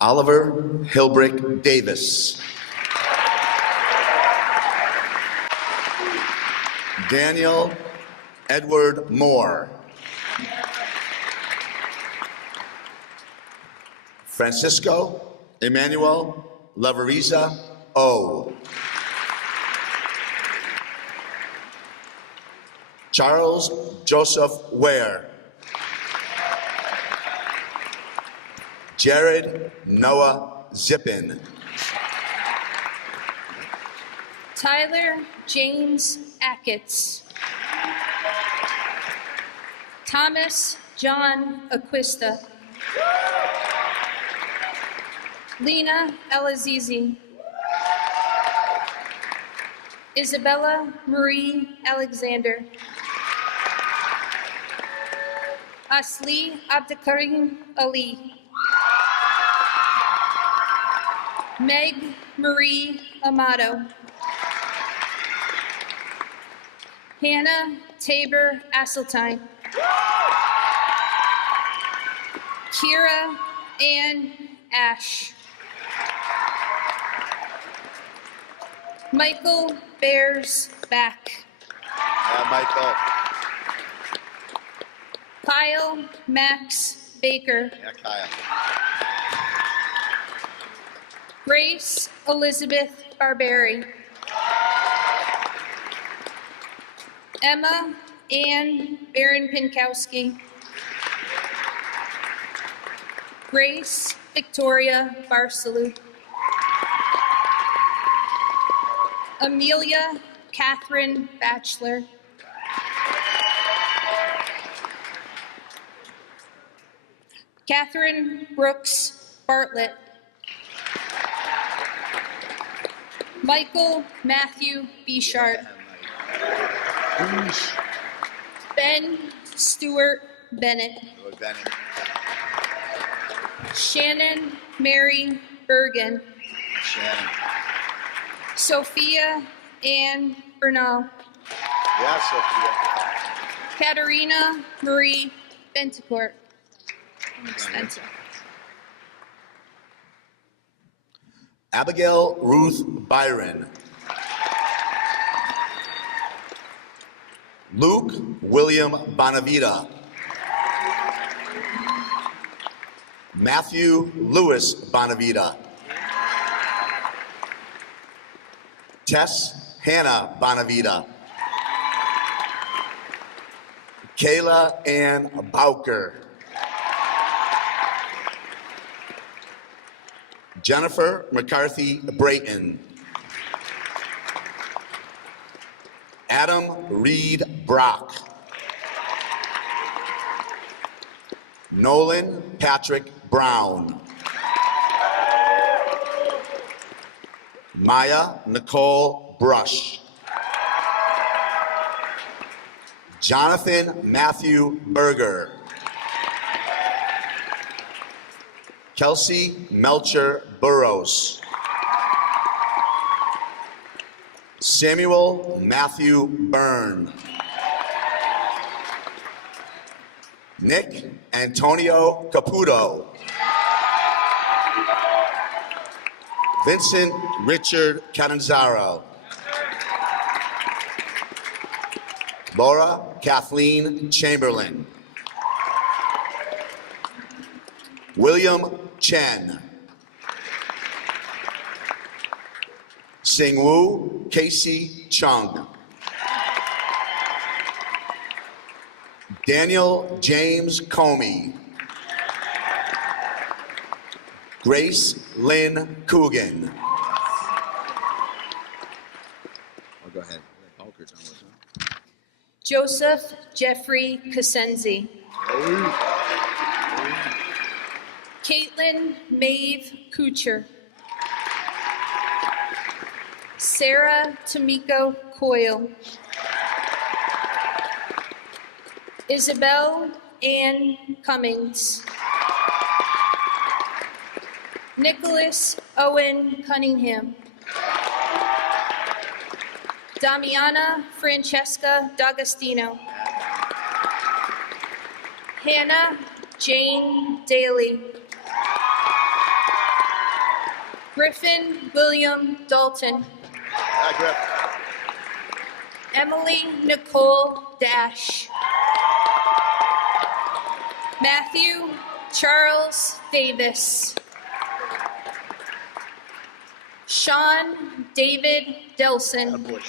Oliver Hilbrick Davis. Daniel Edward Moore. Francisco Emmanuel Lavariza O. Charles Joseph Ware. Jared Noah Zippin. Tyler James Achatz. Thomas John Acquista. Lena Elazizi. Isabella Marie Alexander. Asli Abdikarim Ali. Meg Marie Amato. Hannah Tabor Asseltine. Kira Ann Ash. Michael Bears Back. Michael. Kyle Max Baker. Kyle. Grace Elizabeth Barberi. Emma Ann Baron Pinkowski. Grace Victoria Barsalou. Amelia Catherine Batchelor. Catherine Brooks Bartlett. Michael Matthew Bishart. Ben Stewart Bennett. Shannon Mary Bergen. Sophia Ann Bernal. Yeah, Sophia. Katerina Marie Bentecourt. Spencer. Abigail Ruth Byron. Luke William Bonavita. Matthew Lewis Bonavita. Tess Hannah Bonavita. Kayla Ann Bowker. Jennifer McCarthy Brayton. Adam Reed Brock. Nolan Patrick Brown. Maya Nicole Brush. Jonathan Matthew Berger. Kelsey Melcher Burrows. Samuel Matthew Byrne. Nick Antonio Caputo. Vincent Richard Catanzaro. Laura Kathleen Chamberlain. William Chen. Singwoo Casey Chung. Daniel James Comey. Grace Lynn Coogan. Go ahead. Joseph Jeffrey Cosenzi. Caitlin Maeve Kucher. Sarah Tamiko Coyle. Isabel Ann Cummings. Nicholas Owen Cunningham. Damiana Francesca D'Agostino. Hannah Jane Daly. Griffin William Dalton. Emily Nicole Dash. Matthew Charles Davis. Sean David Delson.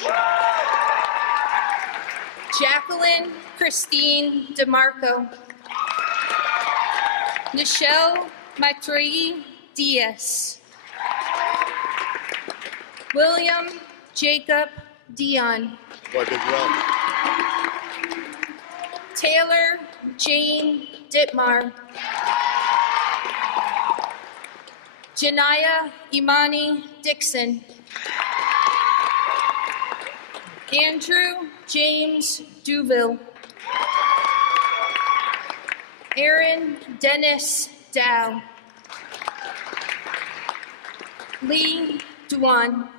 Jacqueline Christine DeMarco. Nichelle Maitreyi Diaz. William Jacob Dion. Taylor Jane Ditmar. Janaya Imani Dixon. Andrew James Duville. Aaron Dennis Dow. Lee Duan.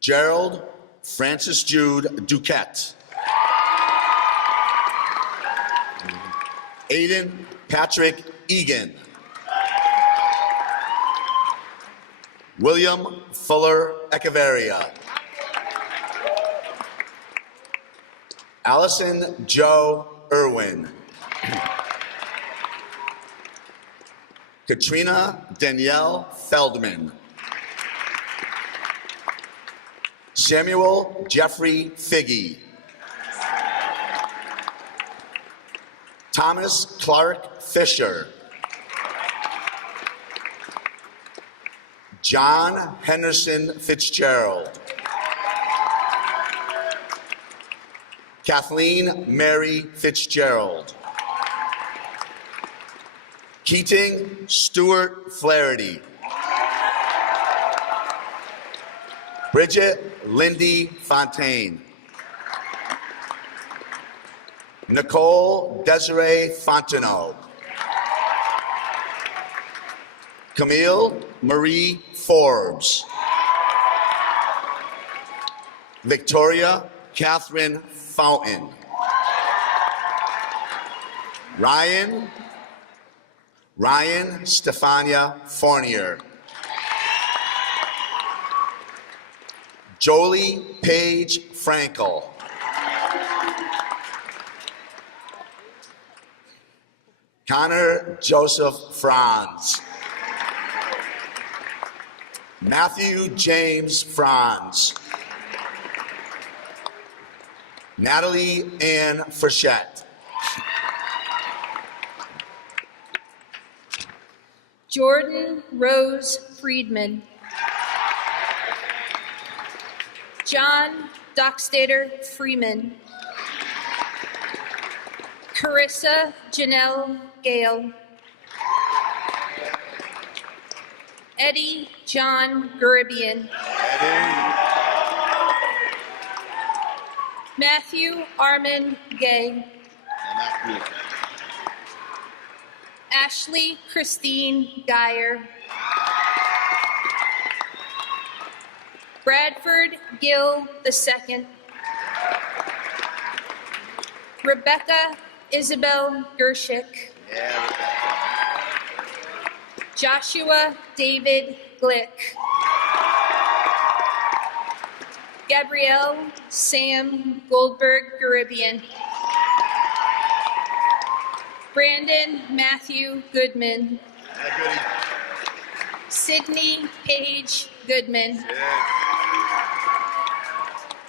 Gerald Francis Jude Duquette. Aiden Patrick Egan. William Fuller Echeverria. Allison Joe Irwin. Katrina Danielle Feldman. Samuel Jeffrey Figgy. Thomas Clark Fisher. John Henderson Fitzgerald. Kathleen Mary Fitzgerald. Keating Stuart Flaherty. Bridget Lindy Fontaine. Nicole Desiree Fontenot. Camille Marie Forbes. Victoria Catherine Fountain. Ryan Stefania Fournier. Jolie Paige Frankel. Connor Joseph Franz. Matthew James Franz. Natalie Ann Frechette. Jordan Rose Friedman. John Dockstader Freeman. Carissa Janelle Gale. Eddie John Guribian. Matthew Armin Gay. Ashley Christine Geyer. Bradford Gill II. Rebecca Isabel Gershik. Joshua David Glick. Gabrielle Sam Goldberg Garibian. Brandon Matthew Goodman. Sydney Paige Goodman.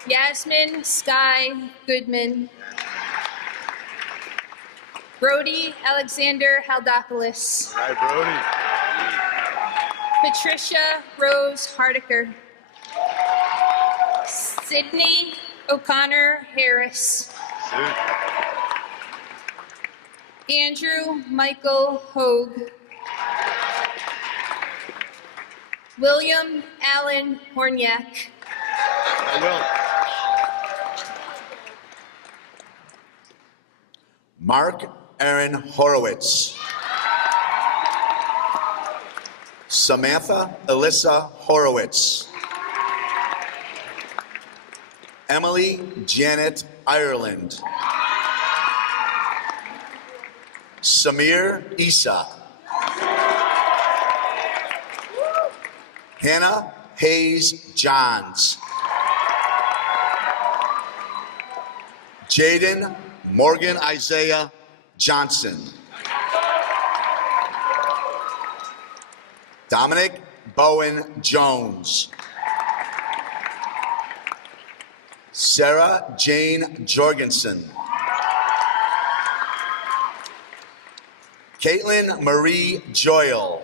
Yasmin Sky Goodman. Brody Alexander Haldopoulos. Patricia Rose Hardiker. Sydney O'Connor Harris. Andrew Michael Hogue. William Allen Horniak. Mark Aaron Horowitz. Samantha Alyssa Horowitz. Emily Janet Ireland. Samir Isa. Hannah Hayes Johns. Jaden Morgan Isaiah Johnson. Dominic Bowen Jones. Sarah Jane Jorgensen. Caitlin Marie Joyle.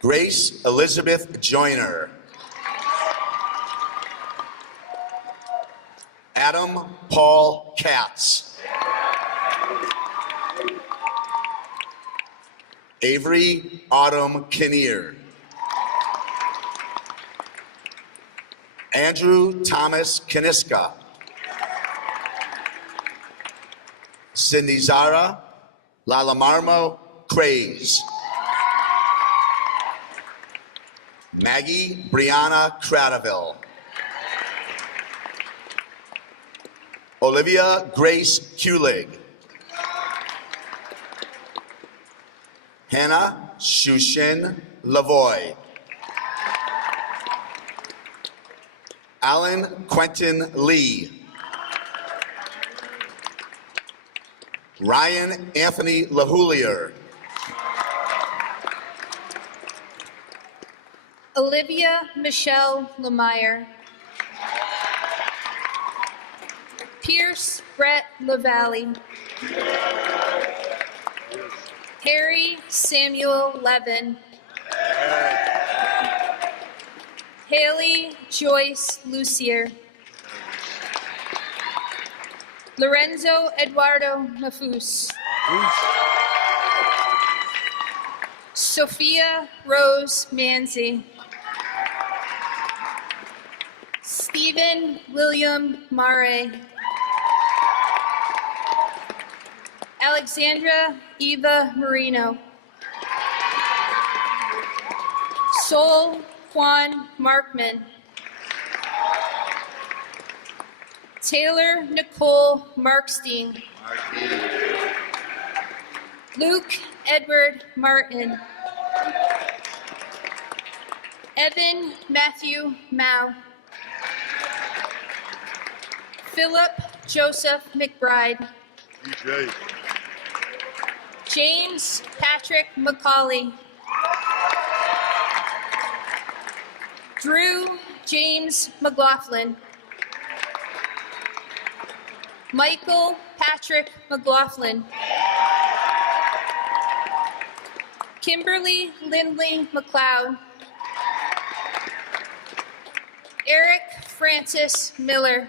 Grace Elizabeth Joyner. Adam Paul Katz. Avery Autumn Kinnear. Andrew Thomas Kaniska. Cindy Zara Lalamarmo Craze. Maggie Brianna Cradaville. Olivia Grace Kulig. Hannah Shushin Lavoy. Alan Quentin Lee. Ryan Anthony Lahulier. Olivia Michelle Lemire. Pierce Brett LaValle. Harry Samuel Levin. Haley Joyce Lucier. Lorenzo Eduardo Mafus. Sophia Rose Manzi. Stephen William Mare. Alexandra Eva Marino. Sol Juan Markman. Taylor Nicole Markstein. Luke Edward Martin. Evan Matthew Mao. Philip Joseph McBride. James Patrick McCauley. Drew James McLaughlin. Michael Patrick McLaughlin. Kimberly Lindley McLeod. Eric Francis Miller.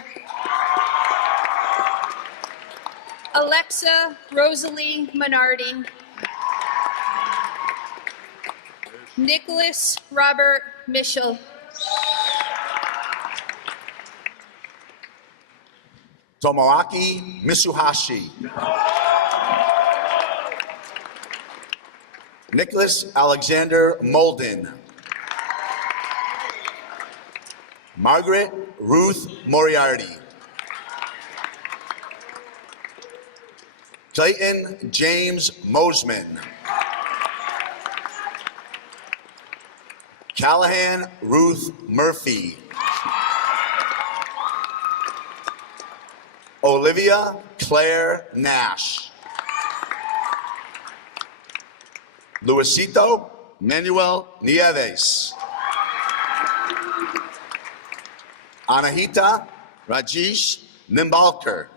Alexa Rosalie Menardi. Nicholas Robert Mischel. Tomoaki Mitsuhashi. Nicholas Alexander Molden. Margaret Ruth Moriarty. Clayton James Mosman. Callahan Ruth Murphy. Olivia Claire Nash. Luisito Manuel Nieves. Anahita Rajesh Nimbalkar.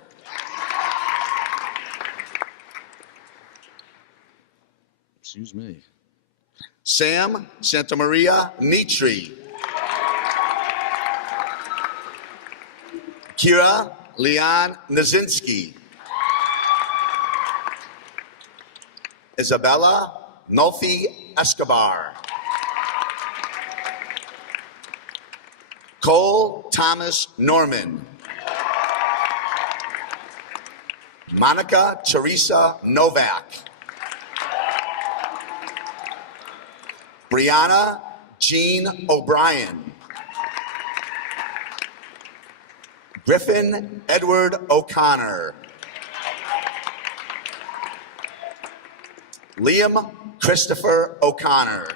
Excuse me. Sam Santamaria Nitri. Kira Leon Nazinski. Isabella Nolfi Escobar. Cole Thomas Norman. Monica Teresa Novak. Brianna Jean O'Brien. Griffin Edward O'Connor. Liam Christopher O'Connor.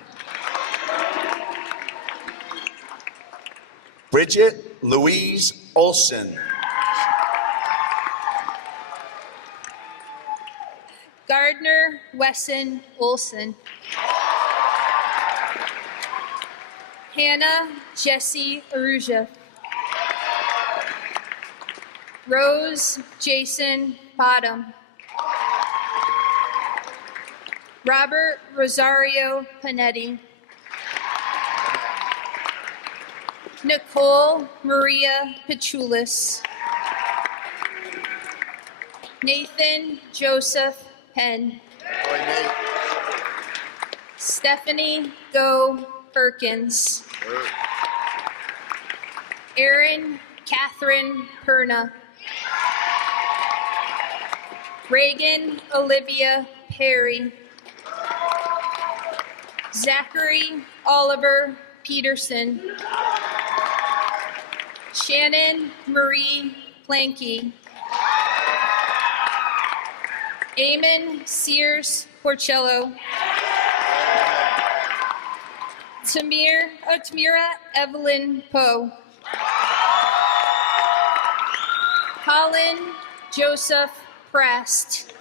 Bridget Louise Olson. Gardner Wesson Olson. Hannah Jessie Aruja. Rose Jason Bottom. Robert Rosario Panetti. Nicole Maria Pachulis. Nathan Joseph Penn. Stephanie Go Perkins. Erin Catherine Perna. Reagan Olivia Perry. Zachary Oliver Peterson. Shannon Marie Planky. Eamon Sears Porcello. Tamira Evelyn Poe. Colin Joseph Prest.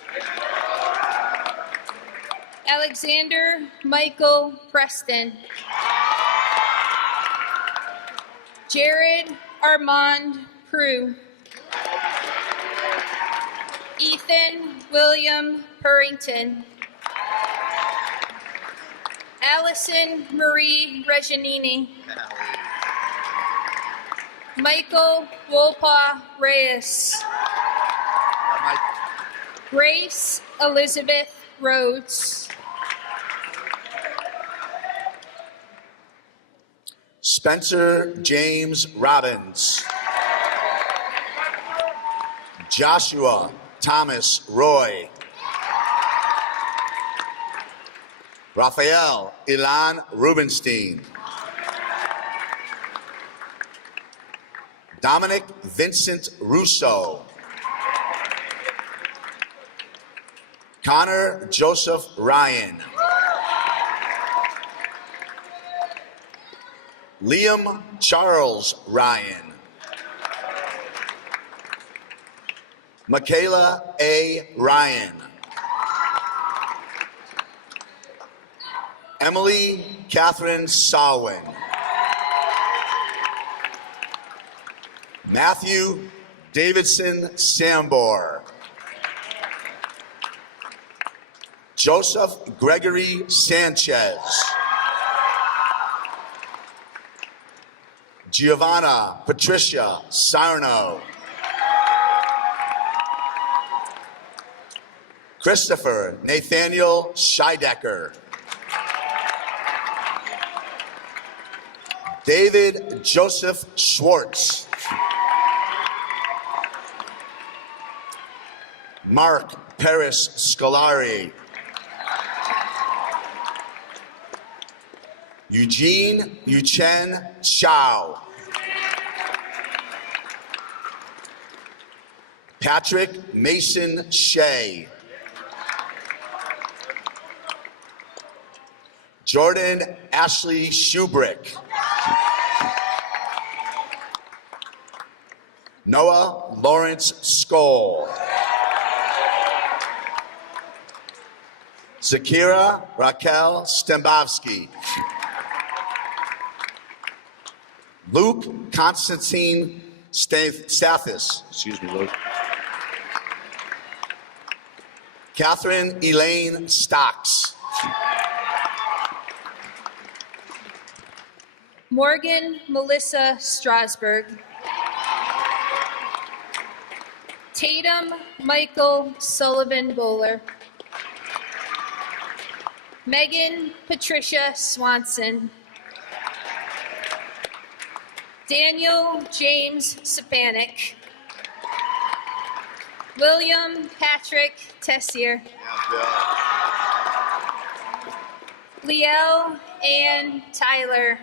Alexander Michael Preston. Jared Armand Prue. Ethan William Purrington. Allison Marie Reginini. Michael Wolpa Reyes. Grace Elizabeth Rhodes. Spencer James Robbins. Joshua Thomas Roy. Raphael Ilan Rubenstein. Dominic Vincent Russo. Connor Joseph Ryan. Liam Charles Ryan. Michaela A. Ryan. Emily Catherine Sawin. Matthew Davidson Sambor. Joseph Gregory Sanchez. Giovanna Patricia Sarno. Christopher Nathaniel Scheidecker. David Joseph Schwartz. Mark Paris Scolari. Eugene Yuchen Chow. Patrick Mason Shea. Jordan Ashley Shubrick. Noah Lawrence Skoll. Zakira Raquel Stembowski. Luke Constantine Stathis. Excuse me, Luke. Catherine Elaine Stocks. Morgan Melissa Strasberg. Tatum Michael Sullivan Bowler. Megan Patricia Swanson. Daniel James Sapanik. William Patrick Tessier. Liel Ann Tyler.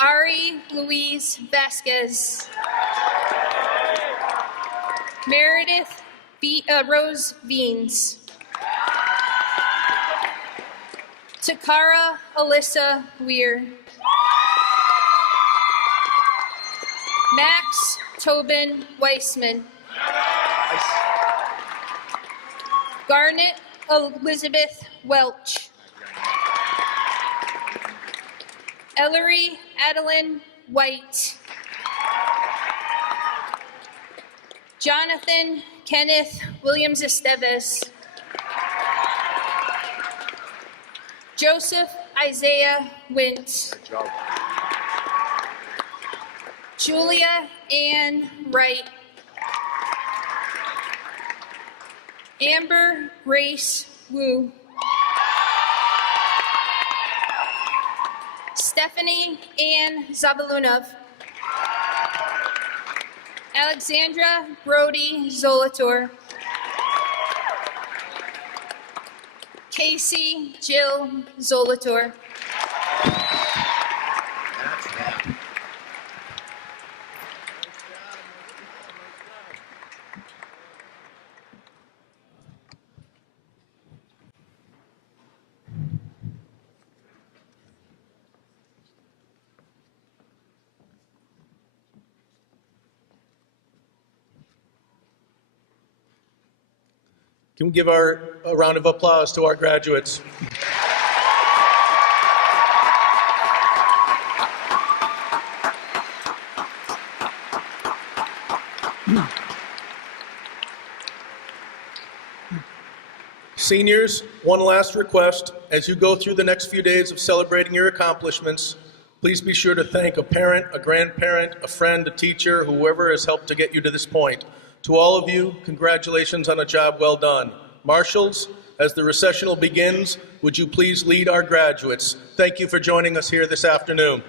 Ari Louise Vasquez. Meredith Rose Beans. Takara Alyssa Weir. Max Tobin Weissman. Garnet Elizabeth Welch. Ellery Adeline White. Jonathan Kenneth Williams Esteves. Joseph Isaiah Wint. Julia Ann Wright. Amber Grace Wu. Stephanie Ann Zabalunov. Alexandra Brody Zolator. Casey Jill Zolator. Can we give a round of applause to our graduates? Seniors, one last request. As you go through the next few days of celebrating your accomplishments, please be sure to thank a parent, a grandparent, a friend, a teacher, whoever has helped to get you to this point. To all of you, congratulations on a job well done. Marshals, as the recessional begins, would you please lead our graduates? Thank you for joining us here this afternoon.